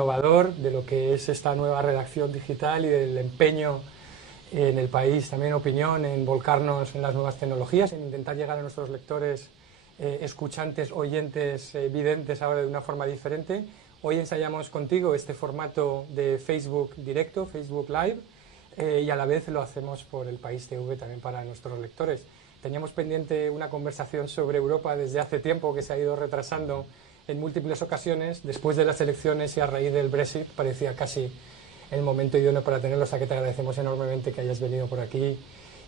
innovador de lo que es esta nueva redacción digital y del empeño en el país, también opinión en volcarnos en las nuevas tecnologías, en intentar llegar a nuestros lectores, escuchantes, oyentes, videntes ahora de una forma diferente. Hoy ensayamos contigo este formato de Facebook directo, Facebook Live, y a la vez lo hacemos por el País TV también para nuestros lectores. Teníamos pendiente una conversación sobre Europa desde hace tiempo, que se ha ido retrasando en múltiples ocasiones. Después de las elecciones y a raíz del Brexit parecía casi el momento idóneo para tenerlo, o sea que te agradecemos enormemente que hayas venido por aquí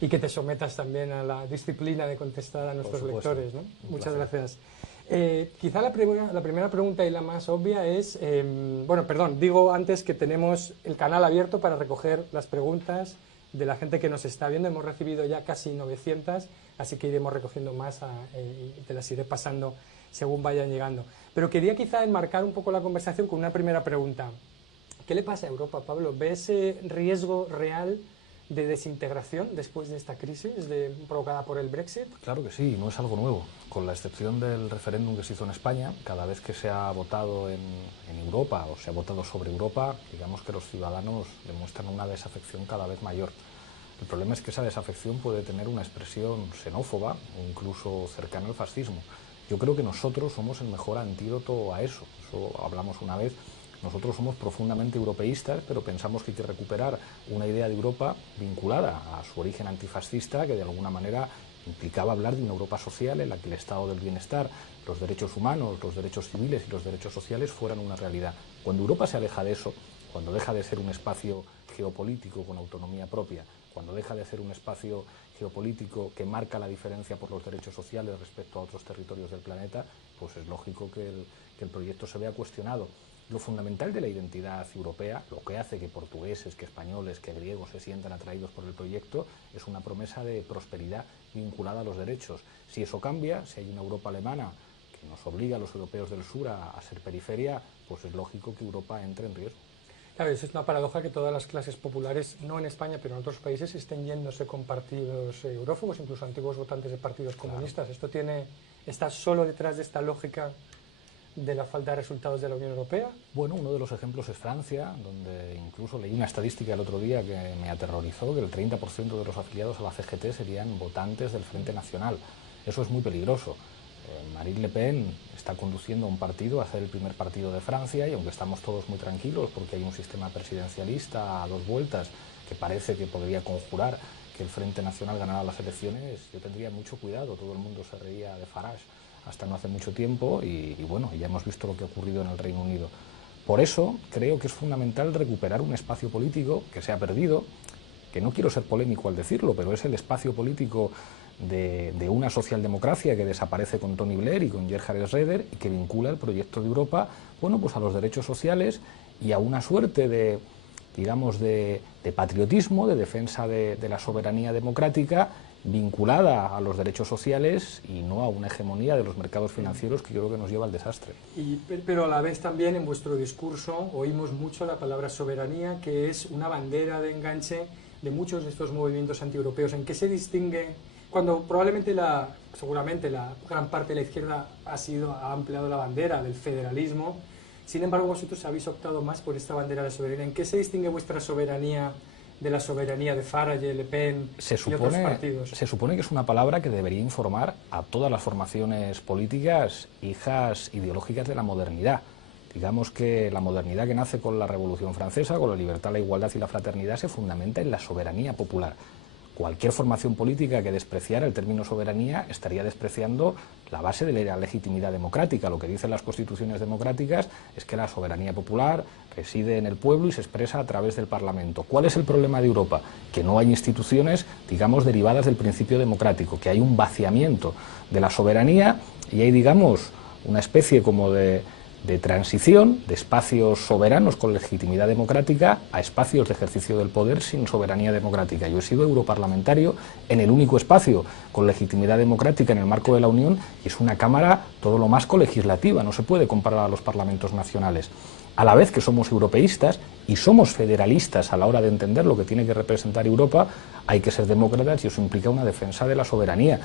y que te sometas también a la disciplina de contestar a nuestros lectores, ¿no? Muchas gracias. Quizá la primera pregunta y la más obvia es, bueno, perdón, digo antes que tenemos el canal abierto para recoger las preguntas de la gente que nos está viendo. Hemos recibido ya casi 900, así que iremos recogiendo más y te las iré pasando según vayan llegando. Pero quería quizá enmarcar un poco la conversación con una primera pregunta. ¿Qué le pasa a Europa, Pablo? ¿Ve ese riesgo real de desintegración después de esta crisis provocada por el Brexit? Claro que sí, no es algo nuevo. Con la excepción del referéndum que se hizo en España, cada vez que se ha votado en Europa o se ha votado sobre Europa, digamos que los ciudadanos demuestran una desafección cada vez mayor. El problema es que esa desafección puede tener una expresión xenófoba o incluso cercana al fascismo. Yo creo que nosotros somos el mejor antídoto a eso. Eso hablamos una vez. Nosotros somos profundamente europeístas, pero pensamos que hay que recuperar una idea de Europa vinculada a su origen antifascista, que de alguna manera implicaba hablar de una Europa social en la que el estado del bienestar, los derechos humanos, los derechos civiles y los derechos sociales fueran una realidad. Cuando Europa se aleja de eso, cuando deja de ser un espacio geopolítico con autonomía propia, cuando deja de ser un espacio geopolítico que marca la diferencia por los derechos sociales respecto a otros territorios del planeta, pues es lógico que el proyecto se vea cuestionado. Lo fundamental de la identidad europea, lo que hace que portugueses, que españoles, que griegos se sientan atraídos por el proyecto, es una promesa de prosperidad vinculada a los derechos. Si eso cambia, si hay una Europa alemana que nos obliga a los europeos del sur a ser periferia, pues es lógico que Europa entre en riesgo. Claro, es una paradoja que todas las clases populares, no en España, pero en otros países, estén yéndose con partidos eurófobos, incluso antiguos votantes de partidos comunistas. Esto está solo detrás de esta lógica de la falta de resultados de la Unión Europea. Bueno, uno de los ejemplos es Francia, donde incluso leí una estadística el otro día que me aterrorizó, que el 30% de los afiliados a la CGT serían votantes del Frente Nacional. Eso es muy peligroso. Marine Le Pen está conduciendo un partido a ser el primer partido de Francia, y aunque estamos todos muy tranquilos porque hay un sistema presidencialista a dos vueltas que parece que podría conjurar que el Frente Nacional ganara las elecciones, yo tendría mucho cuidado. Todo el mundo se reía de Farage hasta no hace mucho tiempo y bueno, ya hemos visto lo que ha ocurrido en el Reino Unido. Por eso creo que es fundamental recuperar un espacio político que se ha perdido, que no quiero ser polémico al decirlo, pero es el espacio político de una socialdemocracia que desaparece con Tony Blair y con Gerhard Schroeder y que vincula el proyecto de Europa, bueno, pues a los derechos sociales y a una suerte de, digamos, de patriotismo, de defensa de la soberanía democrática vinculada a los derechos sociales y no a una hegemonía de los mercados financieros que creo que nos lleva al desastre. Pero a la vez también en vuestro discurso oímos mucho la palabra soberanía, que es una bandera de enganche de muchos de estos movimientos antieuropeos. ¿En qué se distingue cuando seguramente la gran parte de la izquierda ha empleado la bandera del federalismo? Sin embargo, vosotros habéis optado más por esta bandera de soberanía. ¿En qué se distingue vuestra soberanía de la soberanía de Farage, Le Pen y otros partidos? Se supone que es una palabra que debería informar a todas las formaciones políticas hijas ideológicas de la modernidad. Digamos que la modernidad que nace con la Revolución Francesa, con la libertad, la igualdad y la fraternidad, se fundamenta en la soberanía popular. Cualquier formación política que despreciara el término soberanía estaría despreciando la base de la legitimidad democrática. Lo que dicen las constituciones democráticas es que la soberanía popular reside en el pueblo y se expresa a través del Parlamento. ¿Cuál es el problema de Europa? Que no hay instituciones, digamos, derivadas del principio democrático, que hay un vaciamiento de la soberanía y hay, digamos, una especie como de transición de espacios soberanos con legitimidad democrática a espacios de ejercicio del poder sin soberanía democrática. Yo he sido europarlamentario en el único espacio con legitimidad democrática en el marco de la Unión y es una Cámara todo lo más colegislativa, no se puede comparar a los parlamentos nacionales. A la vez que somos europeístas y somos federalistas a la hora de entender lo que tiene que representar Europa, hay que ser demócratas y eso implica una defensa de la soberanía.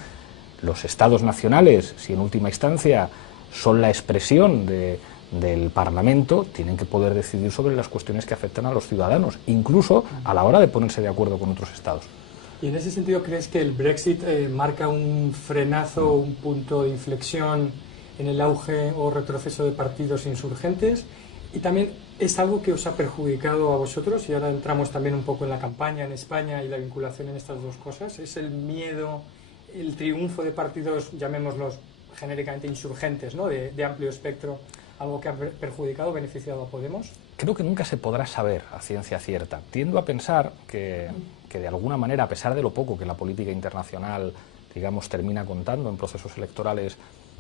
Los estados nacionales, si en última instancia son la expresión de del Parlamento tienen que poder decidir sobre las cuestiones que afectan a los ciudadanos, incluso a la hora de ponerse de acuerdo con otros estados. ¿Y en ese sentido crees que el Brexit marca un frenazo, un punto de inflexión en el auge o retroceso de partidos insurgentes? Y también es algo que os ha perjudicado a vosotros, y ahora entramos también un poco en la campaña en España y la vinculación en estas dos cosas. ¿Es el miedo, el triunfo de partidos, llamémoslos genéricamente insurgentes, ¿no? de amplio espectro, algo que ha perjudicado o beneficiado a Podemos? Creo que nunca se podrá saber a ciencia cierta. Tiendo a pensar que de alguna manera, a pesar de lo poco que la política internacional, digamos, termina contando en procesos electorales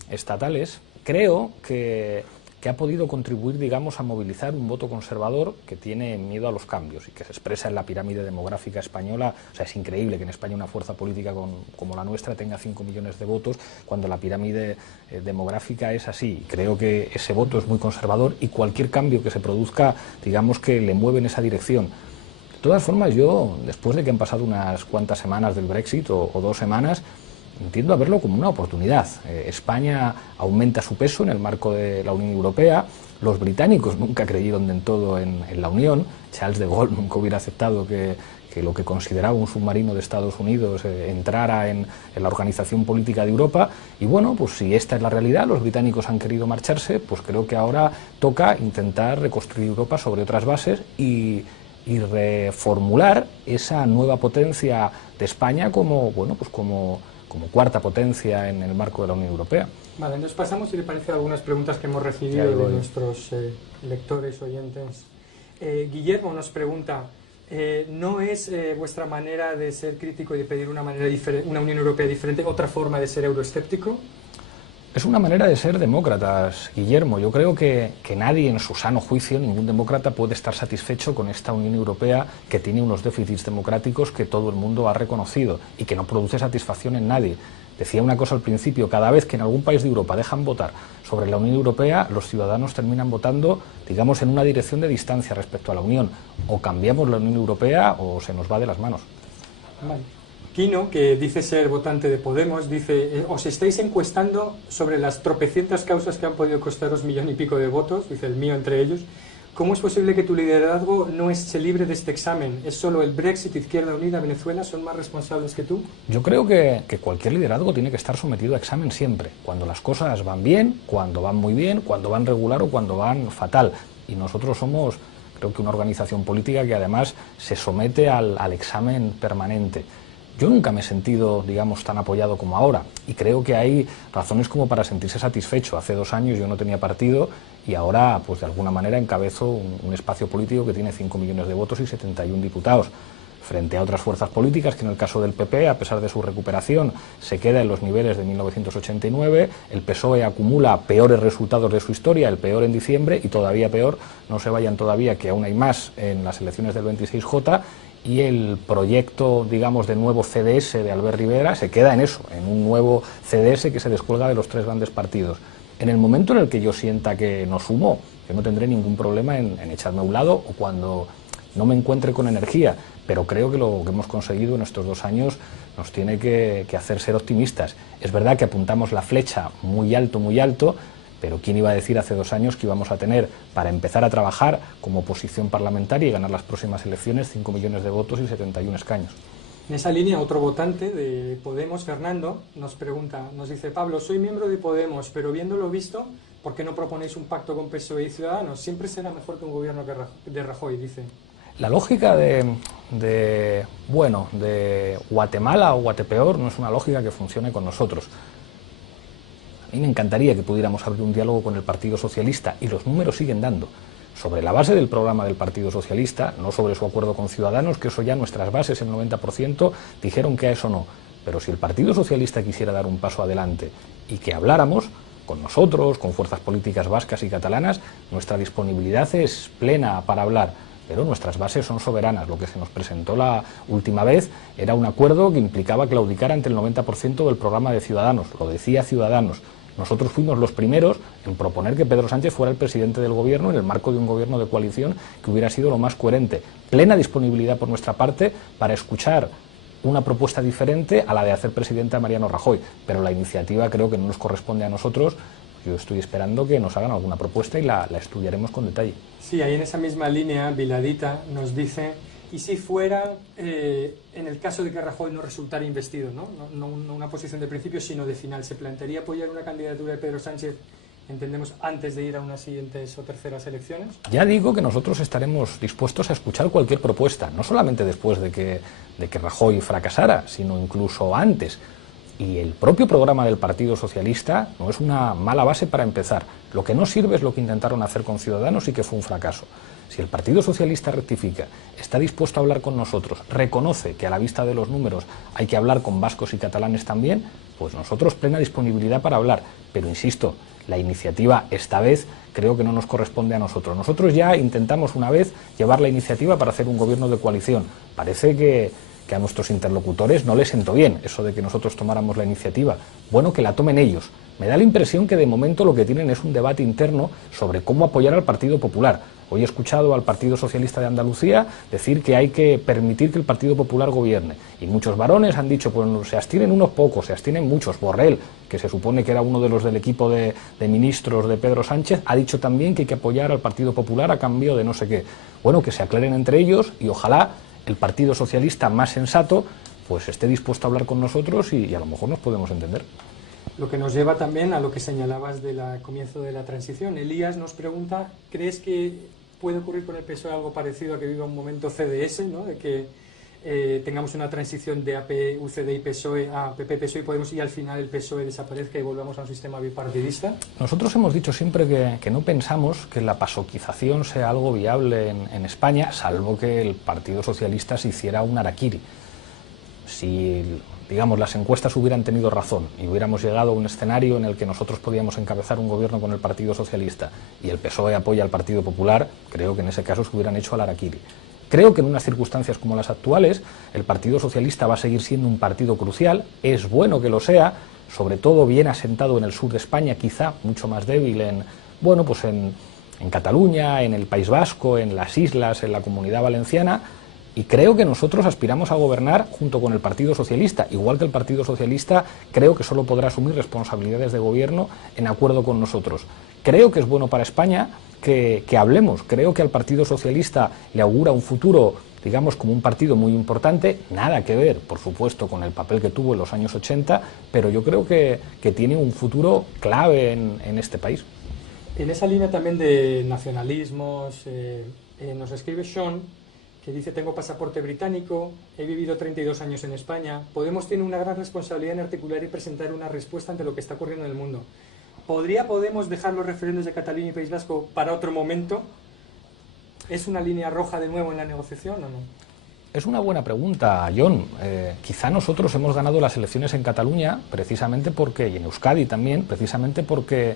estatales, creo que ha podido contribuir, digamos, a movilizar un voto conservador que tiene miedo a los cambios y que se expresa en la pirámide demográfica española. O sea, es increíble que en España una fuerza política como la nuestra tenga 5 millones de votos cuando la pirámide demográfica es así. Creo que ese voto es muy conservador y cualquier cambio que se produzca, digamos, que le mueve en esa dirección. De todas formas, yo, después de que han pasado unas cuantas semanas del Brexit o 2 semanas, entiendo a verlo como una oportunidad. España aumenta su peso en el marco de la Unión Europea. Los británicos nunca creyeron del todo en la Unión. Charles de Gaulle nunca hubiera aceptado que lo que consideraba un submarino de Estados Unidos entrara en la organización política de Europa. Y bueno, pues si esta es la realidad, los británicos han querido marcharse, pues creo que ahora toca intentar reconstruir Europa sobre otras bases y reformular esa nueva potencia de España como, bueno, pues como cuarta potencia en el marco de la Unión Europea. Vale, entonces pasamos, si le parece, a algunas preguntas que hemos recibido de nuestros lectores, oyentes. Guillermo nos pregunta, ¿no es vuestra manera de ser crítico y de pedir una Unión Europea diferente otra forma de ser euroescéptico? Es una manera de ser demócratas, Guillermo. Yo creo que nadie en su sano juicio, ningún demócrata, puede estar satisfecho con esta Unión Europea que tiene unos déficits democráticos que todo el mundo ha reconocido y que no produce satisfacción en nadie. Decía una cosa al principio, cada vez que en algún país de Europa dejan votar sobre la Unión Europea, los ciudadanos terminan votando, digamos, en una dirección de distancia respecto a la Unión. O cambiamos la Unión Europea o se nos va de las manos. Vale. Quino, que dice ser votante de Podemos, dice, os estáis encuestando sobre las tropecientas causas que han podido costaros 1,5 millones de votos, dice el mío entre ellos. ¿Cómo es posible que tu liderazgo no se libre de este examen? ¿Es solo el Brexit, Izquierda Unida, Venezuela son más responsables que tú? Yo creo que cualquier liderazgo tiene que estar sometido a examen siempre, cuando las cosas van bien, cuando van muy bien, cuando van regular o cuando van fatal. Y nosotros somos, creo que una organización política que además se somete al examen permanente. Yo nunca me he sentido, digamos, tan apoyado como ahora y creo que hay razones como para sentirse satisfecho. Hace 2 años yo no tenía partido y ahora, pues de alguna manera, encabezo un espacio político que tiene 5 millones de votos y 71 diputados. Frente a otras fuerzas políticas que en el caso del PP, a pesar de su recuperación, se queda en los niveles de 1989, el PSOE acumula peores resultados de su historia, el peor en diciembre y todavía peor, no se vayan todavía, que aún hay más en las elecciones del 26J, y el proyecto, digamos, de nuevo CDS de Albert Rivera se queda en eso, en un nuevo CDS que se descuelga de los 3 grandes partidos. En el momento en el que yo sienta que no sumo, yo no tendré ningún problema en echarme a un lado o cuando no me encuentre con energía, pero creo que lo que hemos conseguido en estos 2 años nos tiene que hacer ser optimistas. Es verdad que apuntamos la flecha muy alto, pero ¿quién iba a decir hace 2 años que íbamos a tener, para empezar a trabajar como oposición parlamentaria y ganar las próximas elecciones, 5 millones de votos y 71 escaños? En esa línea, otro votante de Podemos, Fernando, nos pregunta, nos dice, Pablo, soy miembro de Podemos, pero viéndolo visto, ¿por qué no proponéis un pacto con PSOE y Ciudadanos? Siempre será mejor que un gobierno de Rajoy, dice. La lógica de Guatemala o Guatepeor no es una lógica que funcione con nosotros. A mí me encantaría que pudiéramos abrir un diálogo con el Partido Socialista, y los números siguen dando, sobre la base del programa del Partido Socialista, no sobre su acuerdo con Ciudadanos, que eso ya nuestras bases, el 90%, dijeron que a eso no. Pero si el Partido Socialista quisiera dar un paso adelante y que habláramos con nosotros, con fuerzas políticas vascas y catalanas, nuestra disponibilidad es plena para hablar. Pero nuestras bases son soberanas. Lo que se nos presentó la última vez era un acuerdo que implicaba claudicar ante el 90% del programa de Ciudadanos. Lo decía Ciudadanos. Nosotros fuimos los primeros en proponer que Pedro Sánchez fuera el presidente del gobierno en el marco de un gobierno de coalición que hubiera sido lo más coherente. Plena disponibilidad por nuestra parte para escuchar una propuesta diferente a la de hacer presidente a Mariano Rajoy. Pero la iniciativa creo que no nos corresponde a nosotros Yo estoy esperando que nos hagan alguna propuesta y la estudiaremos con detalle. Sí, ahí en esa misma línea, Viladita nos dice, ¿y si fuera, en el caso de que Rajoy no resultara investido, no una posición de principio, sino de final, ¿se plantearía apoyar una candidatura de Pedro Sánchez, entendemos, antes de ir a unas siguientes o terceras elecciones? Ya digo que nosotros estaremos dispuestos a escuchar cualquier propuesta, no solamente después de que Rajoy fracasara, sino incluso antes. Y el propio programa del Partido Socialista no es una mala base para empezar. Lo que no sirve es lo que intentaron hacer con Ciudadanos y que fue un fracaso. Si el Partido Socialista rectifica, está dispuesto a hablar con nosotros, reconoce que a la vista de los números hay que hablar con vascos y catalanes también, pues nosotros plena disponibilidad para hablar. Pero insisto, la iniciativa esta vez creo que no nos corresponde a nosotros. Nosotros ya intentamos una vez llevar la iniciativa para hacer un gobierno de coalición. Parece que a nuestros interlocutores no les sentó bien eso de que nosotros tomáramos la iniciativa. Bueno, que la tomen ellos. Me da la impresión que de momento lo que tienen es un debate interno sobre cómo apoyar al Partido Popular. Hoy he escuchado al Partido Socialista de Andalucía decir que hay que permitir que el Partido Popular gobierne. Y muchos varones han dicho, pues se abstienen unos pocos, se abstienen muchos. Borrell, que se supone que era uno de los del equipo de ministros de Pedro Sánchez, ha dicho también que hay que apoyar al Partido Popular a cambio de no sé qué. Bueno, que se aclaren entre ellos y ojalá el Partido Socialista más sensato pues esté dispuesto a hablar con nosotros y a lo mejor nos podemos entender. Lo que nos lleva también a lo que señalabas del comienzo de la transición. Elías nos pregunta, ¿crees que puede ocurrir con el PSOE algo parecido a que viva un momento CDS, ¿no? De que tengamos una transición de AP, UCD y PSOE a PP, PSOE y Podemos y al final el PSOE desaparezca y volvamos a un sistema bipartidista? Nosotros hemos dicho siempre que no pensamos que la pasoquización sea algo viable en España, salvo que el Partido Socialista se hiciera un harakiri. Si, digamos, las encuestas hubieran tenido razón y hubiéramos llegado a un escenario en el que nosotros podíamos encabezar un gobierno con el Partido Socialista y el PSOE apoya al Partido Popular, creo que en ese caso se hubieran hecho al harakiri. Creo que en unas circunstancias como las actuales, el Partido Socialista va a seguir siendo un partido crucial, es bueno que lo sea, sobre todo bien asentado en el sur de España, quizá mucho más débil en Cataluña, en el País Vasco, en las islas, en la Comunidad Valenciana, y creo que nosotros aspiramos a gobernar junto con el Partido Socialista, igual que el Partido Socialista creo que solo podrá asumir responsabilidades de gobierno en acuerdo con nosotros. Creo que es bueno para España que hablemos. Creo que al Partido Socialista le augura un futuro, digamos, como un partido muy importante, nada que ver, por supuesto, con el papel que tuvo en los años 80, pero yo creo que tiene un futuro clave en este país. En esa línea también de nacionalismos, nos escribe Sean, que dice, tengo pasaporte británico, he vivido 32 años en España, Podemos tiene una gran responsabilidad en articular y presentar una respuesta ante lo que está ocurriendo en el mundo. ¿Podría Podemos dejar los referendos de Cataluña y País Vasco para otro momento? ¿Es una línea roja de nuevo en la negociación o no? Es una buena pregunta, John. Quizá nosotros hemos ganado las elecciones en Cataluña precisamente porque, y en Euskadi también, precisamente porque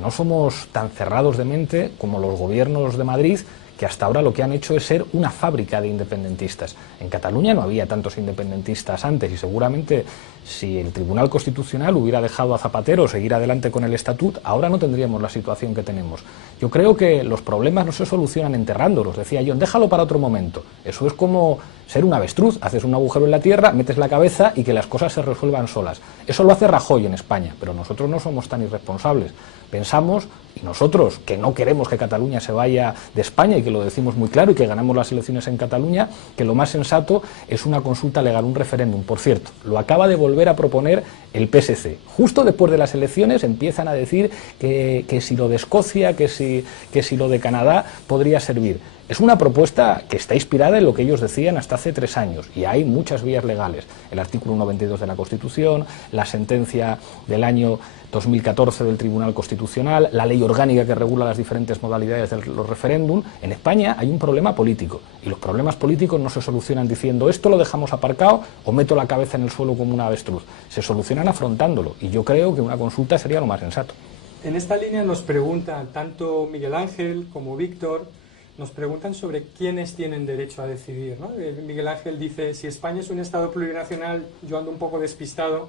no somos tan cerrados de mente como los gobiernos de Madrid, que hasta ahora lo que han hecho es ser una fábrica de independentistas. En Cataluña no había tantos independentistas antes y seguramente si el Tribunal Constitucional hubiera dejado a Zapatero seguir adelante con el Estatut, ahora no tendríamos la situación que tenemos. Yo creo que los problemas no se solucionan enterrándolos, decía John, déjalo para otro momento. Eso es como ser un avestruz, haces un agujero en la tierra, metes la cabeza y que las cosas se resuelvan solas. Eso lo hace Rajoy en España, pero nosotros no somos tan irresponsables. Pensamos, y nosotros, que no queremos que Cataluña se vaya de España y que lo decimos muy claro y que ganamos las elecciones en Cataluña, que lo más sensato es una consulta legal, un referéndum. Por cierto, lo acaba de volver a proponer el PSC. Justo después de las elecciones empiezan a decir que si lo de Escocia, que si lo de Canadá podría servir. Es una propuesta que está inspirada en lo que ellos decían hasta hace 3 años y hay muchas vías legales. El artículo 92 de la Constitución, la sentencia del año 2014 del Tribunal Constitucional, la ley orgánica que regula las diferentes modalidades de los referéndum. En España hay un problema político y los problemas políticos no se solucionan diciendo esto lo dejamos aparcado o meto la cabeza en el suelo como un avestruz. Se solucionan afrontándolo y yo creo que una consulta sería lo más sensato. En esta línea nos preguntan tanto Miguel Ángel como Víctor, nos preguntan sobre quiénes tienen derecho a decidir, ¿no? Miguel Ángel dice, si España es un Estado plurinacional, yo ando un poco despistado,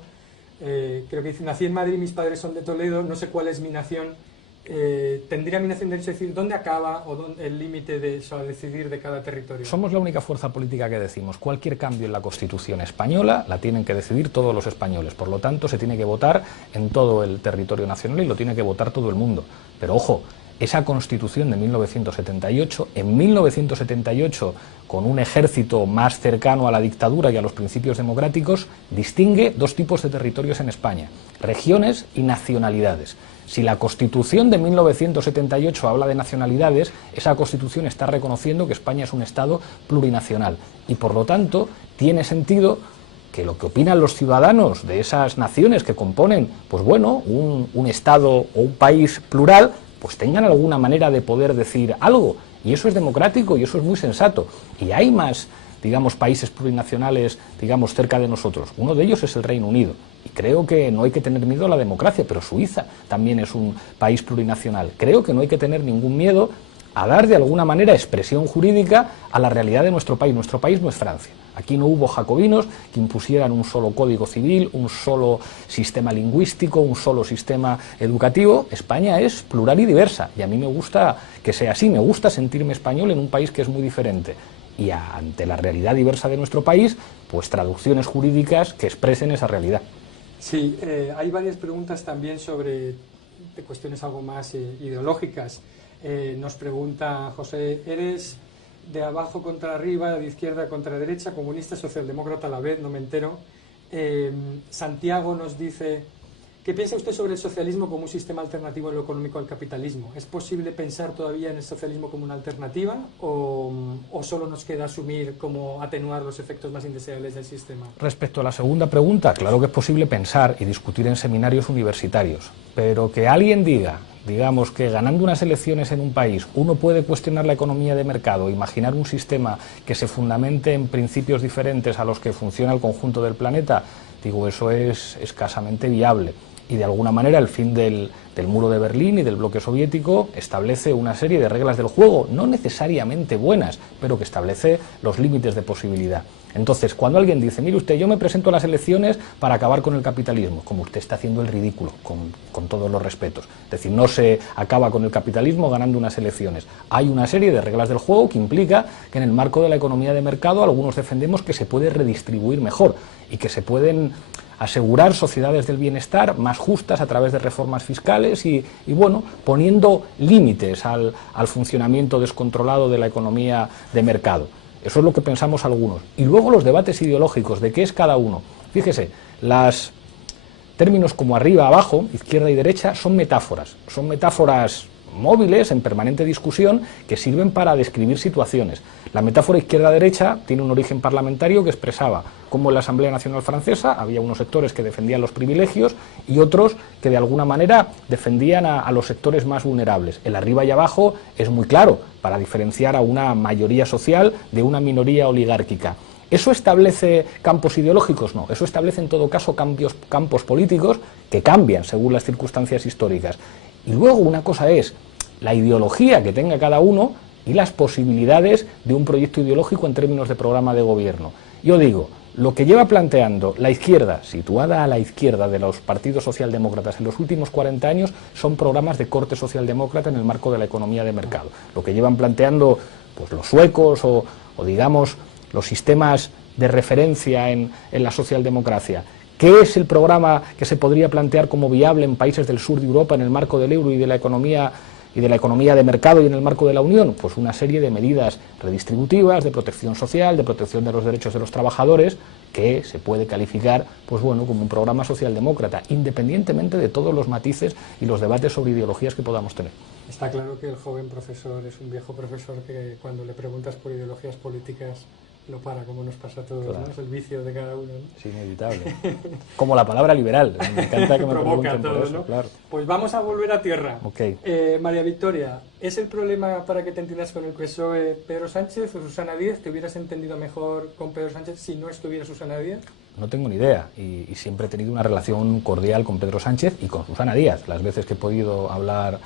creo que dice, nací en Madrid, mis padres son de Toledo, no sé cuál es mi nación, ¿tendría Nación derecho a decir dónde acaba el límite de decidir de cada territorio? Somos la única fuerza política que decimos cualquier cambio en la Constitución española la tienen que decidir todos los españoles. Por lo tanto, se tiene que votar en todo el territorio nacional y lo tiene que votar todo el mundo. Pero ojo, esa Constitución de 1978, en 1978, con un ejército más cercano a la dictadura y a los principios democráticos, distingue dos tipos de territorios en España: regiones y nacionalidades. Si la Constitución de 1978 habla de nacionalidades, esa Constitución está reconociendo que España es un Estado plurinacional y, por lo tanto, tiene sentido que lo que opinan los ciudadanos de esas naciones que componen, pues bueno, un Estado o un país plural, pues tengan alguna manera de poder decir algo. Y eso es democrático y eso es muy sensato. Y hay más, digamos, países plurinacionales, digamos, cerca de nosotros. Uno de ellos es el Reino Unido. Y creo que no hay que tener miedo a la democracia, pero Suiza también es un país plurinacional. Creo que no hay que tener ningún miedo a dar de alguna manera expresión jurídica a la realidad de nuestro país. Nuestro país no es Francia. Aquí no hubo jacobinos que impusieran un solo código civil, un solo sistema lingüístico, un solo sistema educativo. España es plural y diversa y a mí me gusta que sea así. Me gusta sentirme español en un país que es muy diferente. Y ante la realidad diversa de nuestro país, pues traducciones jurídicas que expresen esa realidad. Sí, hay varias preguntas también sobre cuestiones algo más ideológicas. Nos pregunta José, ¿eres de abajo contra arriba, de izquierda contra derecha, comunista, socialdemócrata a la vez? No me entero. Santiago nos dice, ¿qué piensa usted sobre el socialismo como un sistema alternativo en lo económico al capitalismo? ¿Es posible pensar todavía en el socialismo como una alternativa o solo nos queda asumir como atenuar los efectos más indeseables del sistema? Respecto a la segunda pregunta, claro que es posible pensar y discutir en seminarios universitarios, pero que alguien diga, digamos, que ganando unas elecciones en un país uno puede cuestionar la economía de mercado, imaginar un sistema que se fundamente en principios diferentes a los que funciona el conjunto del planeta, digo, eso es escasamente viable. Y de alguna manera el fin del muro de Berlín y del bloque soviético establece una serie de reglas del juego, no necesariamente buenas, pero que establece los límites de posibilidad. Entonces, cuando alguien dice, mire usted, yo me presento a las elecciones para acabar con el capitalismo, como usted está haciendo el ridículo, con todos los respetos. Es decir, no se acaba con el capitalismo ganando unas elecciones. Hay una serie de reglas del juego que implica que en el marco de la economía de mercado algunos defendemos que se puede redistribuir mejor y que se pueden asegurar sociedades del bienestar más justas a través de reformas fiscales y bueno, poniendo límites al funcionamiento descontrolado de la economía de mercado. Eso es lo que pensamos algunos. Y luego los debates ideológicos de qué es cada uno. Fíjese, los términos como arriba, abajo, izquierda y derecha son metáforas móviles en permanente discusión que sirven para describir situaciones. La metáfora izquierda-derecha tiene un origen parlamentario que expresaba cómo en la Asamblea Nacional Francesa había unos sectores que defendían los privilegios y otros que de alguna manera defendían a los sectores más vulnerables. El arriba y abajo es muy claro para diferenciar a una mayoría social de una minoría oligárquica. ¿Eso establece campos ideológicos? No, eso establece en todo caso campos políticos que cambian según las circunstancias históricas. Y luego una cosa es la ideología que tenga cada uno y las posibilidades de un proyecto ideológico en términos de programa de gobierno. Yo digo, lo que lleva planteando la izquierda, situada a la izquierda de los partidos socialdemócratas en los últimos 40 años, son programas de corte socialdemócrata en el marco de la economía de mercado. Lo que llevan planteando pues, los suecos o digamos los sistemas de referencia en la socialdemocracia. ¿Qué es el programa que se podría plantear como viable en países del sur de Europa en el marco del euro y de la economía de mercado y en el marco de la Unión? Pues una serie de medidas redistributivas, de protección social, de protección de los derechos de los trabajadores, que se puede calificar pues bueno, como un programa socialdemócrata, independientemente de todos los matices y los debates sobre ideologías que podamos tener. Está claro que el joven profesor es un viejo profesor que cuando le preguntas por ideologías políticas lo para, como nos pasa a todos, claro. ¿No? Es el vicio de cada uno, ¿no? Es inevitable. Como la palabra liberal. Me encanta que me pregunten todo, por eso, ¿no? Claro. Pues vamos a volver a tierra. Okay. María Victoria, ¿es el problema para que te entiendas con el PSOE Pedro Sánchez o Susana Díaz? ¿Te hubieras entendido mejor con Pedro Sánchez si no estuviera Susana Díaz? No tengo ni idea y siempre he tenido una relación cordial con Pedro Sánchez y con Susana Díaz, las veces que he podido hablar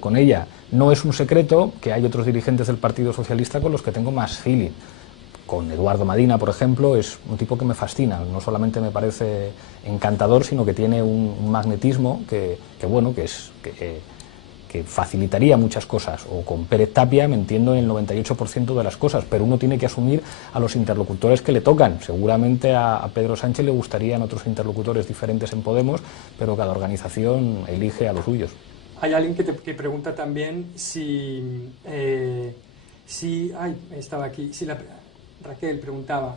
con ella. No es un secreto que hay otros dirigentes del Partido Socialista con los que tengo más feeling. Con Eduardo Madina, por ejemplo, es un tipo que me fascina, no solamente me parece encantador, sino que tiene un magnetismo que que facilitaría muchas cosas, o con Pérez Tapia me entiendo en el 98% de las cosas, pero uno tiene que asumir a los interlocutores que le tocan. Seguramente a Pedro Sánchez le gustarían otros interlocutores diferentes en Podemos, pero cada organización elige a los suyos. Hay alguien que pregunta también si Raquel preguntaba,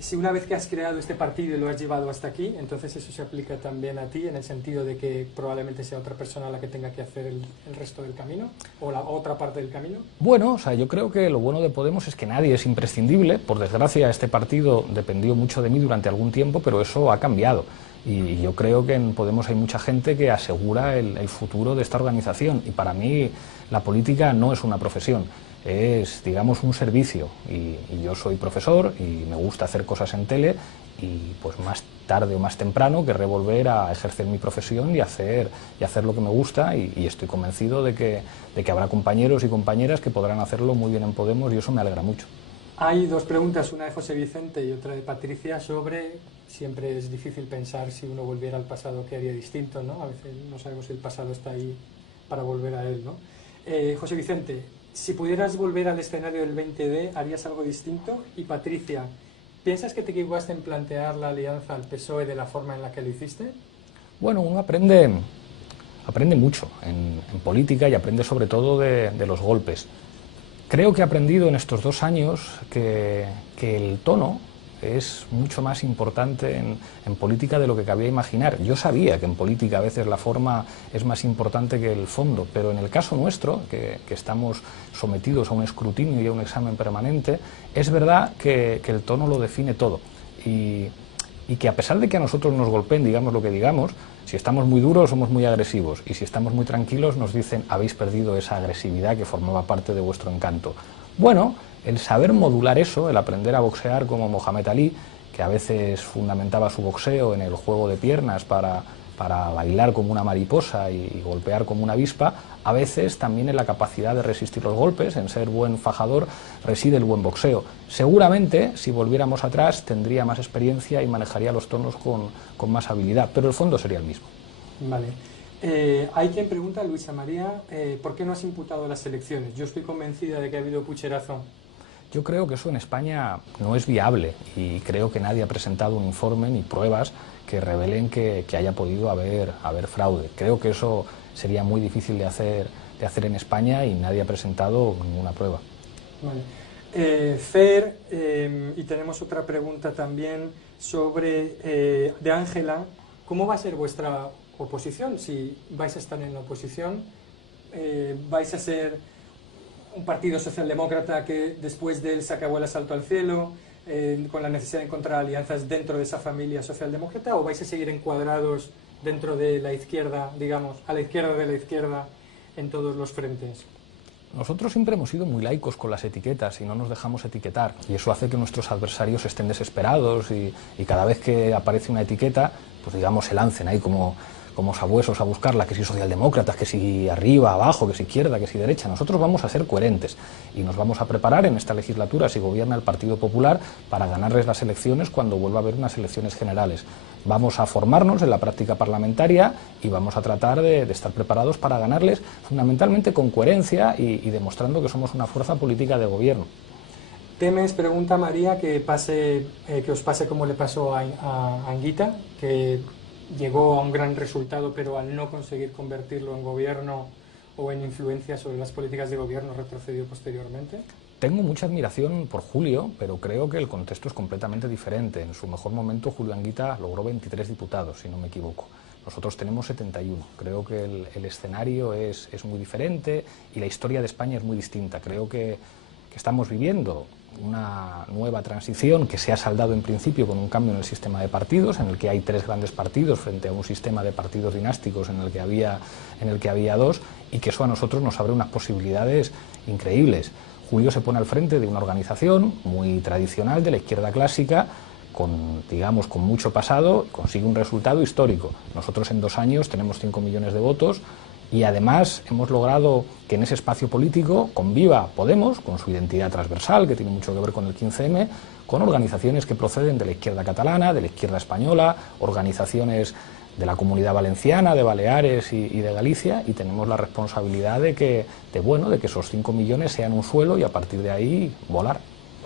si una vez que has creado este partido y lo has llevado hasta aquí, entonces eso se aplica también a ti, en el sentido de que probablemente sea otra persona la que tenga que hacer el resto del camino, o la otra parte del camino. Bueno, o sea, yo creo que lo bueno de Podemos es que nadie es imprescindible. Por desgracia, este partido dependió mucho de mí durante algún tiempo, pero eso ha cambiado. Y yo creo que en Podemos hay mucha gente que asegura el futuro de esta organización. Y para mí la política no es una profesión, es, digamos, un servicio. Y yo soy profesor y me gusta hacer cosas en tele, y pues más tarde o más temprano querré volver a ejercer mi profesión y hacer lo que me gusta, y estoy convencido de que habrá compañeros y compañeras que podrán hacerlo muy bien en Podemos, y eso me alegra mucho. Hay dos preguntas, una de José Vicente y otra de Patricia, sobre, siempre es difícil pensar si uno volviera al pasado qué haría distinto, ¿no? A veces no sabemos si el pasado está ahí para volver a él, ¿no? José Vicente, si pudieras volver al escenario del 20D, ¿harías algo distinto? Y Patricia, ¿piensas que te equivocaste en plantear la alianza al PSOE de la forma en la que lo hiciste? Bueno, uno aprende mucho en política, y aprende sobre todo de los golpes. Creo que he aprendido en estos 2 años que el tono es mucho más importante en política de lo que cabía imaginar. Yo sabía que en política a veces la forma es más importante que el fondo, pero en el caso nuestro, que estamos sometidos a un escrutinio y a un examen permanente, es verdad que el tono lo define todo. Y que a pesar de que a nosotros nos golpeen, digamos lo que digamos, si estamos muy duros somos muy agresivos, y si estamos muy tranquilos nos dicen: habéis perdido esa agresividad que formaba parte de vuestro encanto. Bueno, el saber modular eso, el aprender a boxear como Mohamed Ali, que a veces fundamentaba su boxeo en el juego de piernas para bailar como una mariposa y golpear como una avispa, a veces también en la capacidad de resistir los golpes, en ser buen fajador, reside el buen boxeo. Seguramente, si volviéramos atrás, tendría más experiencia y manejaría los tonos con más habilidad, pero el fondo sería el mismo. Vale. Hay quien pregunta, Luisa María, ¿por qué no has imputado las elecciones? Yo estoy convencida de que ha habido pucherazo. Yo creo que eso en España no es viable, y creo que nadie ha presentado un informe ni pruebas que revelen que haya podido haber fraude. Creo que eso sería muy difícil de hacer en España, y nadie ha presentado ninguna prueba. Vale. Fer, y tenemos otra pregunta también sobre, de Ángela, ¿cómo va a ser vuestra oposición? Si vais a estar en la oposición, vais a ser un partido socialdemócrata que después de él se acabó el asalto al cielo, con la necesidad de encontrar alianzas dentro de esa familia socialdemócrata, o vais a seguir encuadrados dentro de la izquierda, digamos, a la izquierda de la izquierda en todos los frentes? Nosotros siempre hemos sido muy laicos con las etiquetas y no nos dejamos etiquetar, y eso hace que nuestros adversarios estén desesperados y cada vez que aparece una etiqueta, pues digamos, se lancen ahí como sabuesos a buscarla, que si socialdemócratas, que si arriba, abajo, que si izquierda, que si derecha. Nosotros vamos a ser coherentes y nos vamos a preparar en esta legislatura, si gobierna el Partido Popular, para ganarles las elecciones cuando vuelva a haber unas elecciones generales. Vamos a formarnos en la práctica parlamentaria y vamos a tratar de estar preparados para ganarles, fundamentalmente con coherencia y demostrando que somos una fuerza política de gobierno. Temes, pregunta María, que os pase como le pasó a Anguita, que llegó a un gran resultado, pero al no conseguir convertirlo en gobierno o en influencia sobre las políticas de gobierno retrocedió posteriormente. Tengo mucha admiración por Julio, pero creo que el contexto es completamente diferente. En su mejor momento, Julio Anguita logró 23 diputados, si no me equivoco. Nosotros tenemos 71. Creo que el escenario es muy diferente y la historia de España es muy distinta. Creo que estamos viviendo una nueva transición que se ha saldado en principio con un cambio en el sistema de partidos, en el que hay 3 grandes partidos frente a un sistema de partidos dinásticos en el que había 2, y que eso a nosotros nos abre unas posibilidades increíbles. Julio se pone al frente de una organización muy tradicional de la izquierda clásica, con mucho pasado, consigue un resultado histórico. Nosotros en 2 años tenemos 5 millones de votos, y además hemos logrado que en ese espacio político conviva Podemos, con su identidad transversal, que tiene mucho que ver con el 15M, con organizaciones que proceden de la izquierda catalana, de la izquierda española, organizaciones la Comunidad Valenciana, de Baleares y de Galicia, y tenemos la responsabilidad de que esos 5 millones sean un suelo y a partir de ahí volar.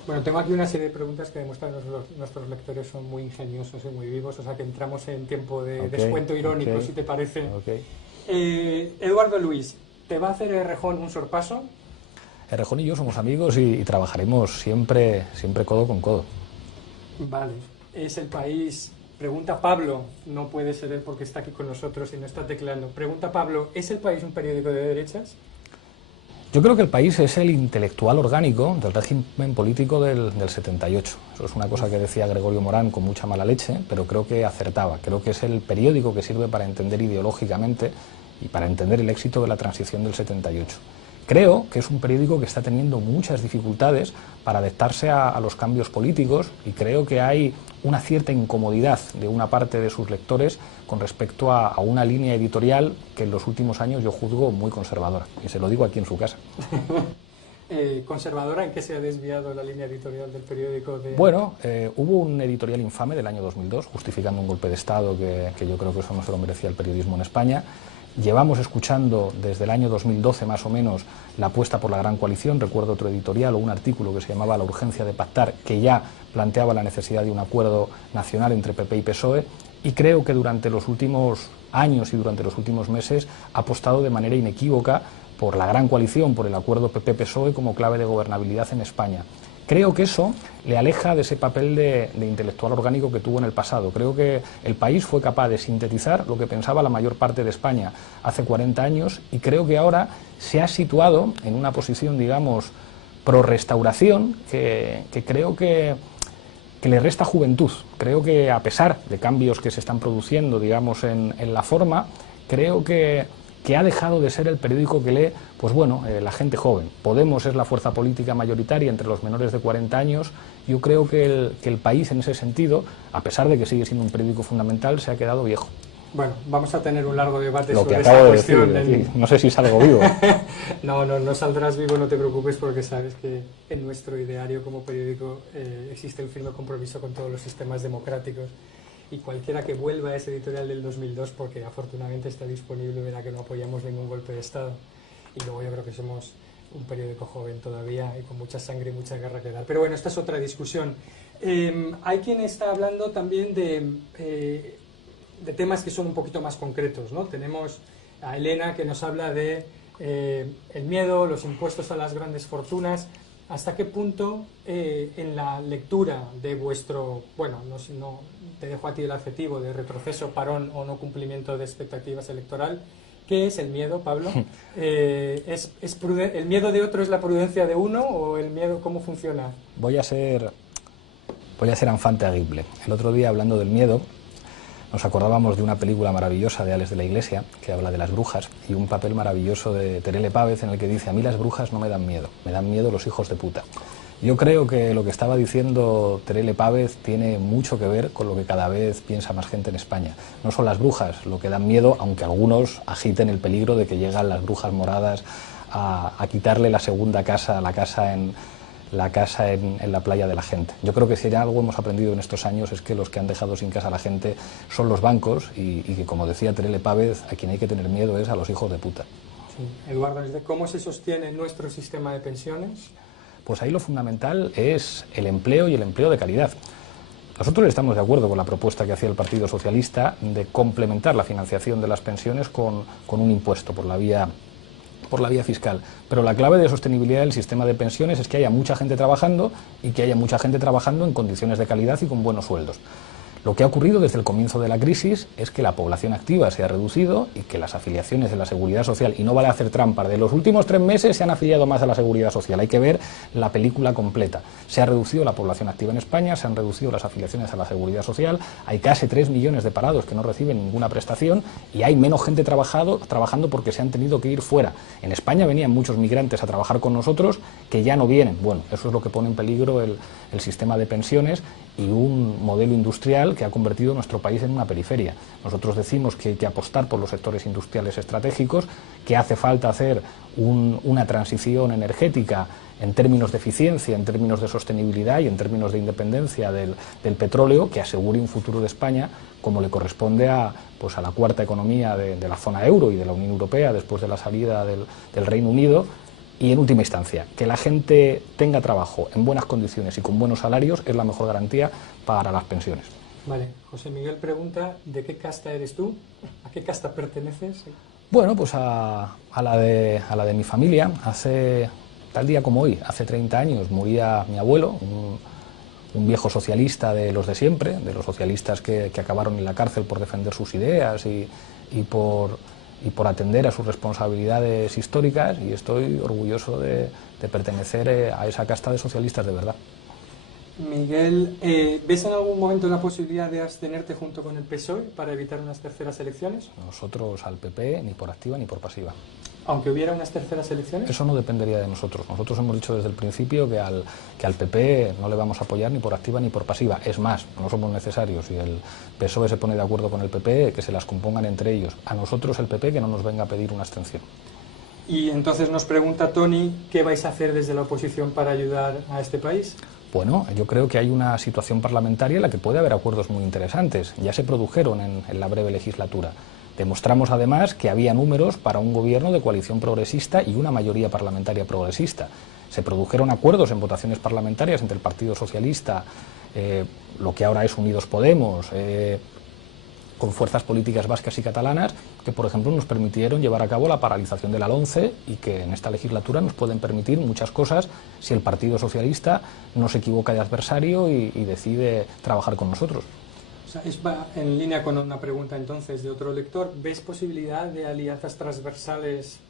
Bueno, tengo aquí una serie de preguntas que demuestran que nuestros lectores son muy ingeniosos y muy vivos, o sea que entramos en tiempo de descuento irónico, si te parece. Eduardo Luis, ¿te va a hacer Errejón un sorpaso? Errejón y yo somos amigos y trabajaremos siempre codo con codo. Vale, es El País. Pregunta Pablo, no puede ser él porque está aquí con nosotros y no está tecleando. Pregunta Pablo, ¿es El País un periódico de derechas? Yo creo que El País es el intelectual orgánico del régimen político del 78. Eso es una cosa que decía Gregorio Morán con mucha mala leche, pero creo que acertaba. Creo que es el periódico que sirve para entender ideológicamente y para entender el éxito de la transición del 78. Creo que es un periódico que está teniendo muchas dificultades para adaptarse a los cambios políticos y creo que hay una cierta incomodidad de una parte de sus lectores con respecto a una línea editorial que en los últimos años yo juzgo muy conservadora. Y se lo digo aquí en su casa. ¿Conservadora? ¿En qué se ha desviado la línea editorial del periódico? Bueno, hubo un editorial infame del año 2002 justificando un golpe de Estado que yo creo que eso no se lo merecía el periodismo en España. Llevamos escuchando desde el año 2012 más o menos la apuesta por la gran coalición. Recuerdo otro editorial o un artículo que se llamaba La urgencia de pactar, que ya planteaba la necesidad de un acuerdo nacional entre PP y PSOE, y creo que durante los últimos años y durante los últimos meses ha apostado de manera inequívoca por la gran coalición, por el acuerdo PP-PSOE como clave de gobernabilidad en España. Creo que eso le aleja de ese papel de intelectual orgánico que tuvo en el pasado. Creo que El País fue capaz de sintetizar lo que pensaba la mayor parte de España hace 40 años y creo que ahora se ha situado en una posición, digamos, pro-restauración que creo que le resta juventud. Creo que a pesar de cambios que se están produciendo, digamos, en la forma, creo que ha dejado de ser el periódico que lee, pues bueno, la gente joven. Podemos es la fuerza política mayoritaria entre los menores de 40 años. Yo creo que el País, en ese sentido, a pesar de que sigue siendo un periódico fundamental, se ha quedado viejo. Bueno, vamos a tener un largo debate Lo sobre que acabo esta de cuestión. decir, no sé si salgo vivo. No saldrás vivo, no te preocupes, porque sabes que en nuestro ideario como periódico existe el firme compromiso con todos los sistemas democráticos. Y cualquiera que vuelva a ese editorial del 2002, porque afortunadamente está disponible, verá que no apoyamos ningún golpe de Estado. Y luego yo creo que somos un periódico joven todavía y con mucha sangre y mucha guerra que dar. Pero bueno, esta es otra discusión. Hay quien está hablando también de temas que son un poquito más concretos, ¿no? Tenemos a Elena que nos habla de el miedo, los impuestos a las grandes fortunas. ¿Hasta qué punto en la lectura de vuestro, bueno, no te dejo a ti el adjetivo de retroceso, parón o no cumplimiento de expectativas electoral, qué es el miedo, Pablo? ¿El miedo de otro es la prudencia de uno o el miedo cómo funciona? Voy a ser enfante aguible. El otro día, hablando del miedo, nos acordábamos de una película maravillosa de Ales de la Iglesia, que habla de las brujas, y un papel maravilloso de Terele Pávez en el que dice: a mí las brujas no me dan miedo los hijos de puta. Yo creo que lo que estaba diciendo Terele Pávez tiene mucho que ver con lo que cada vez piensa más gente en España. No son las brujas lo que dan miedo, aunque algunos agiten el peligro de que llegan las brujas moradas a quitarle la segunda casa, la casa en la playa de la gente. Yo creo que si algo hemos aprendido en estos años es que los que han dejado sin casa a la gente son los bancos y que, como decía Terele Pávez, a quien hay que tener miedo es a los hijos de puta. Sí. Eduardo, ¿cómo se sostiene nuestro sistema de pensiones? Pues ahí lo fundamental es el empleo y el empleo de calidad. Nosotros estamos de acuerdo con la propuesta que hacía el Partido Socialista de complementar la financiación de las pensiones con un impuesto por la vía fiscal, pero la clave de sostenibilidad del sistema de pensiones es que haya mucha gente trabajando y que haya mucha gente trabajando en condiciones de calidad y con buenos sueldos. Lo que ha ocurrido desde el comienzo de la crisis es que la población activa se ha reducido y que las afiliaciones de la Seguridad Social, y no vale hacer trampas, de los últimos 3 meses se han afiliado más a la Seguridad Social, hay que ver la película completa. Se ha reducido la población activa en España, se han reducido las afiliaciones a la Seguridad Social, hay casi 3 millones de parados que no reciben ninguna prestación y hay menos gente trabajando porque se han tenido que ir fuera. En España venían muchos migrantes a trabajar con nosotros que ya no vienen. Bueno, eso es lo que pone en peligro el sistema de pensiones y un modelo industrial que ha convertido nuestro país en una periferia. Nosotros decimos que hay que apostar por los sectores industriales estratégicos, que hace falta hacer una transición energética en términos de eficiencia, en términos de sostenibilidad y en términos de independencia del petróleo, que asegure un futuro de España como le corresponde a la cuarta economía de la zona euro y de la Unión Europea después de la salida del Reino Unido. Y en última instancia, que la gente tenga trabajo en buenas condiciones y con buenos salarios es la mejor garantía para las pensiones. Vale, José Miguel pregunta, ¿de qué casta eres tú? ¿A qué casta perteneces? Bueno, pues a la de mi familia. Hace, tal día como hoy, hace 30 años, moría mi abuelo, un viejo socialista de los de siempre, de los socialistas que acabaron en la cárcel por defender sus ideas y por atender a sus responsabilidades históricas, y estoy orgulloso de pertenecer a esa casta de socialistas de verdad. Miguel, ¿ves en algún momento la posibilidad de abstenerte junto con el PSOE para evitar unas terceras elecciones? Nosotros al PP ni por activa ni por pasiva. Aunque hubiera unas terceras elecciones. Eso no dependería de nosotros. Nosotros hemos dicho desde el principio que al PP no le vamos a apoyar ni por activa ni por pasiva. Es más, no somos necesarios. Si el PSOE se pone de acuerdo con el PP, que se las compongan entre ellos. A nosotros el PP que no nos venga a pedir una abstención. Y entonces nos pregunta Tony, ¿qué vais a hacer desde la oposición para ayudar a este país? Bueno, yo creo que hay una situación parlamentaria en la que puede haber acuerdos muy interesantes. Ya se produjeron en la breve legislatura. Demostramos además que había números para un gobierno de coalición progresista y una mayoría parlamentaria progresista. Se produjeron acuerdos en votaciones parlamentarias entre el Partido Socialista, lo que ahora es Unidos Podemos, con fuerzas políticas vascas y catalanas, que por ejemplo nos permitieron llevar a cabo la paralización de la LOMCE y que en esta legislatura nos pueden permitir muchas cosas si el Partido Socialista no se equivoca de adversario y decide trabajar con nosotros. O sea, va en línea con una pregunta entonces de otro lector. ¿Ves posibilidad de alianzas transversales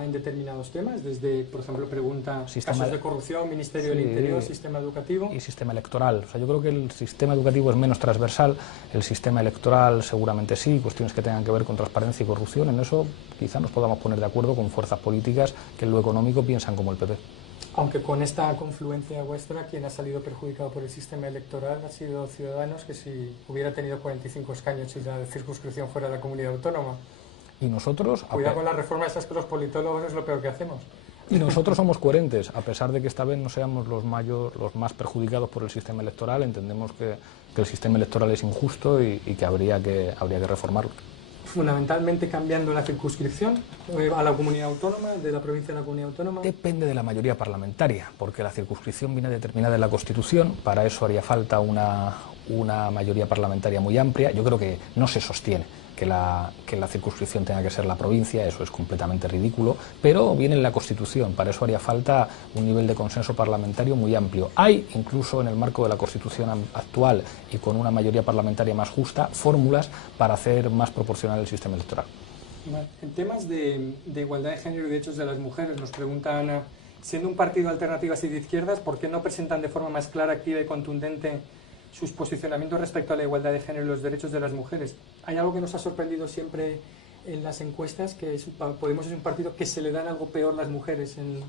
en determinados temas? Desde, por ejemplo, pregunta casos de corrupción, Ministerio del Interior, sistema educativo. Y sistema electoral. O sea, yo creo que el sistema educativo es menos transversal, el sistema electoral seguramente sí, cuestiones que tengan que ver con transparencia y corrupción. En eso quizá nos podamos poner de acuerdo con fuerzas políticas que en lo económico piensan como el PP. Aunque con esta confluencia vuestra, quien ha salido perjudicado por el sistema electoral ha sido Ciudadanos, que si hubiera tenido 45 escaños y la circunscripción fuera de la comunidad autónoma. Y nosotros... Cuidado con la reforma, esas que los politólogos es lo peor que hacemos. Y nosotros somos coherentes, a pesar de que esta vez no seamos los más perjudicados por el sistema electoral, entendemos que el sistema electoral es injusto y que habría que reformarlo. Fundamentalmente cambiando la circunscripción a la comunidad autónoma, de la provincia a la comunidad autónoma. Depende de la mayoría parlamentaria, porque la circunscripción viene determinada en la Constitución, para eso haría falta una mayoría parlamentaria muy amplia. Yo creo que no se sostiene que la circunscripción tenga que ser la provincia, eso es completamente ridículo, pero viene en la Constitución, para eso haría falta un nivel de consenso parlamentario muy amplio. Hay, incluso en el marco de la Constitución actual y con una mayoría parlamentaria más justa, fórmulas para hacer más proporcional el sistema electoral. En temas de igualdad de género y derechos de las mujeres, nos pregunta Ana, siendo un partido alternativo así de izquierdas, ¿por qué no presentan de forma más clara, activa y contundente sus posicionamientos respecto a la igualdad de género y los derechos de las mujeres? Hay algo que nos ha sorprendido siempre en las encuestas, que Podemos es un partido que se le dan algo peor las mujeres en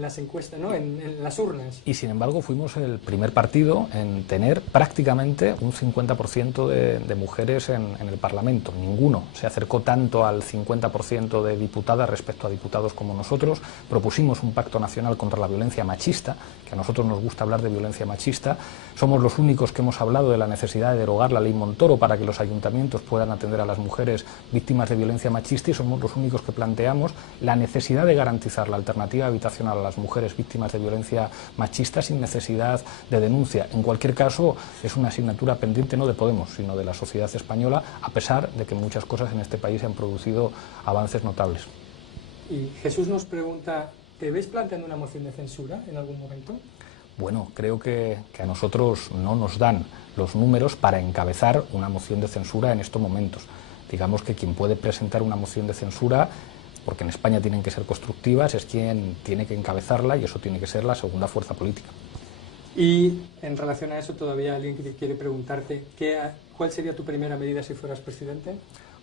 las encuestas, ¿no? en las urnas. Y sin embargo fuimos el primer partido en tener prácticamente un 50% de mujeres en el Parlamento. Ninguno se acercó tanto al 50% de diputadas respecto a diputados como nosotros. Propusimos un pacto nacional contra la violencia machista, que a nosotros nos gusta hablar de violencia machista. Somos los únicos que hemos hablado de la necesidad de derogar la ley Montoro para que los ayuntamientos puedan atender a las mujeres víctimas de violencia machista, y somos los únicos que planteamos la necesidad de garantizar la alternativa habitacional a las mujeres víctimas de violencia machista sin necesidad de denuncia. En cualquier caso, es una asignatura pendiente no de Podemos, sino de la sociedad española, a pesar de que muchas cosas en este país han producido avances notables. Y Jesús nos pregunta, ¿te ves planteando una moción de censura en algún momento? Bueno, creo que a nosotros no nos dan los números para encabezar una moción de censura en estos momentos. Digamos que quien puede presentar una moción de censura, porque en España tienen que ser constructivas, es quien tiene que encabezarla, y eso tiene que ser la segunda fuerza política. Y en relación a eso, todavía alguien que quiere preguntarte, ¿cuál sería tu primera medida si fueras presidente?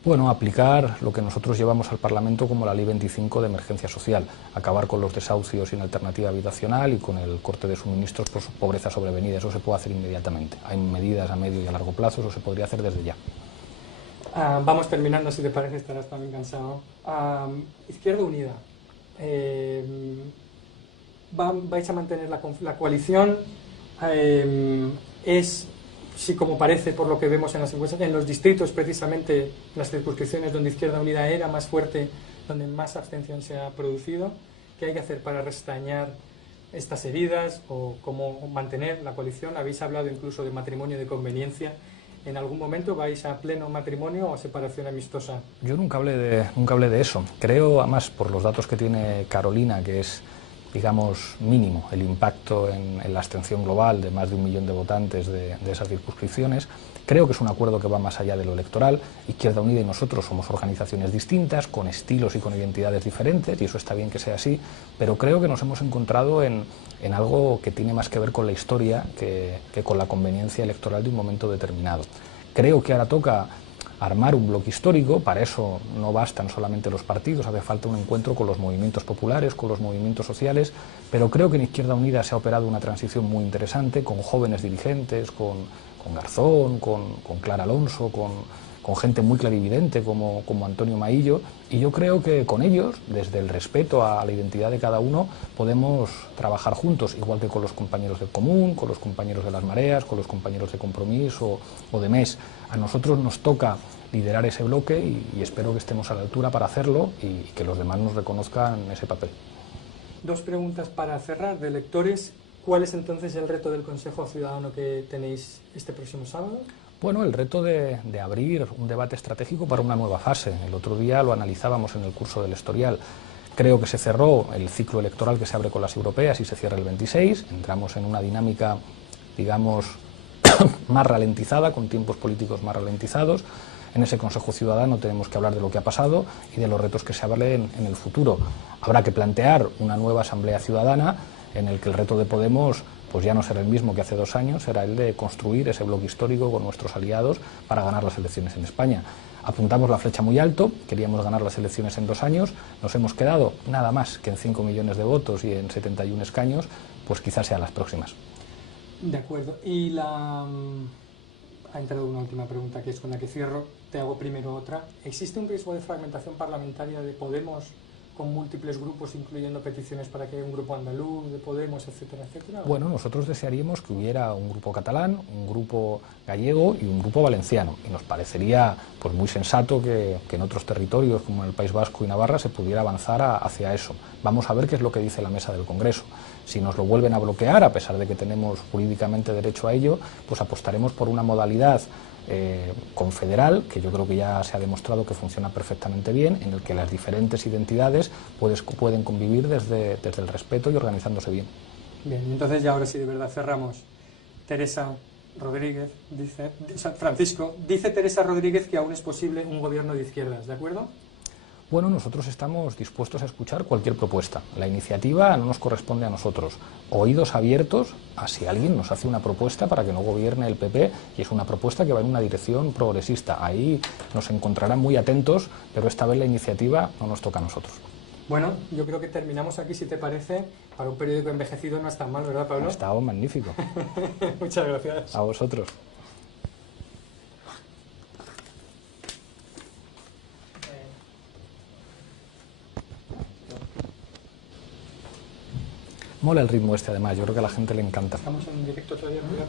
Bueno, aplicar lo que nosotros llevamos al Parlamento como la Ley 25 de emergencia social, acabar con los desahucios sin alternativa habitacional y con el corte de suministros por pobreza sobrevenida. Eso se puede hacer inmediatamente. Hay medidas a medio y a largo plazo, eso se podría hacer desde ya. Vamos terminando, si te parece, estarás también cansado. Izquierda Unida. vais a mantener la coalición. Es, sí, como parece, por lo que vemos en las encuestas, en los distritos, precisamente, las circunscripciones donde Izquierda Unida era más fuerte, donde más abstención se ha producido. ¿Qué hay que hacer para restañar estas heridas o cómo mantener la coalición? Habéis hablado incluso de matrimonio de conveniencia. ¿En algún momento vais a pleno matrimonio o a separación amistosa? Yo nunca hablé de eso. Creo, además, por los datos que tiene Carolina, que es, digamos, mínimo el impacto en la abstención global de más de 1 millón de votantes de esas circunscripciones. Creo que es un acuerdo que va más allá de lo electoral. Izquierda Unida y nosotros somos organizaciones distintas, con estilos y con identidades diferentes, y eso está bien que sea así, pero creo que nos hemos encontrado en algo que tiene más que ver con la historia que con la conveniencia electoral de un momento determinado. Creo que ahora toca armar un bloque histórico. Para eso no bastan solamente los partidos, hace falta un encuentro con los movimientos populares, con los movimientos sociales, pero creo que en Izquierda Unida se ha operado una transición muy interesante, con jóvenes dirigentes, con Garzón, con Clara Alonso, con gente muy clarividente como Antonio Maillo, y yo creo que con ellos, desde el respeto a la identidad de cada uno, podemos trabajar juntos, igual que con los compañeros del Común, con los compañeros de las Mareas, con los compañeros de Compromís o de MES. A nosotros nos toca liderar ese bloque y espero que estemos a la altura para hacerlo y que los demás nos reconozcan ese papel. 2 preguntas para cerrar de lectores. ¿Cuál es entonces el reto del Consejo Ciudadano que tenéis este próximo sábado? Bueno, el reto de abrir un debate estratégico para una nueva fase. El otro día lo analizábamos en el curso del Estorial. Creo que se cerró el ciclo electoral que se abre con las europeas y se cierra el 26. Entramos en una dinámica, digamos, más ralentizada, con tiempos políticos más ralentizados. En ese Consejo Ciudadano tenemos que hablar de lo que ha pasado y de los retos que se abren en el futuro. Habrá que plantear una nueva Asamblea Ciudadana en el que el reto de Podemos pues ya no será el mismo que hace 2 años, será el de construir ese bloque histórico con nuestros aliados para ganar las elecciones en España. Apuntamos la flecha muy alto, queríamos ganar las elecciones en 2 años, nos hemos quedado nada más que en 5 millones de votos y en 71 escaños, pues quizás sean las próximas. De acuerdo. Y ha entrado una última pregunta, que es con la que cierro. Te hago primero otra. ¿Existe un riesgo de fragmentación parlamentaria de Podemos con múltiples grupos, incluyendo peticiones para que haya un grupo andaluz, de Podemos, etcétera, etcétera? Bueno, nosotros desearíamos que hubiera un grupo catalán, un grupo gallego y un grupo valenciano. Y nos parecería pues muy sensato que en otros territorios, como en el País Vasco y Navarra, se pudiera avanzar hacia eso. Vamos a ver qué es lo que dice la mesa del Congreso. Si nos lo vuelven a bloquear, a pesar de que tenemos jurídicamente derecho a ello, pues apostaremos por una modalidad confederal, que yo creo que ya se ha demostrado que funciona perfectamente bien, en el que las diferentes identidades pueden convivir desde el respeto y organizándose bien. Bien, y entonces ya ahora sí de verdad cerramos. Teresa Rodríguez dice, Francisco, dice Teresa Rodríguez que aún es posible un gobierno de izquierdas, ¿de acuerdo? Bueno, nosotros estamos dispuestos a escuchar cualquier propuesta. La iniciativa no nos corresponde a nosotros. Oídos abiertos a si alguien nos hace una propuesta para que no gobierne el PP, y es una propuesta que va en una dirección progresista. Ahí nos encontrarán muy atentos, pero esta vez la iniciativa no nos toca a nosotros. Bueno, yo creo que terminamos aquí, si te parece. Para un periódico envejecido no está mal, ¿verdad, Pablo? Ha estado magnífico. Muchas gracias. A vosotros. Mola el ritmo este, además, yo creo que a la gente le encanta. Estamos en directo todavía, cuidado.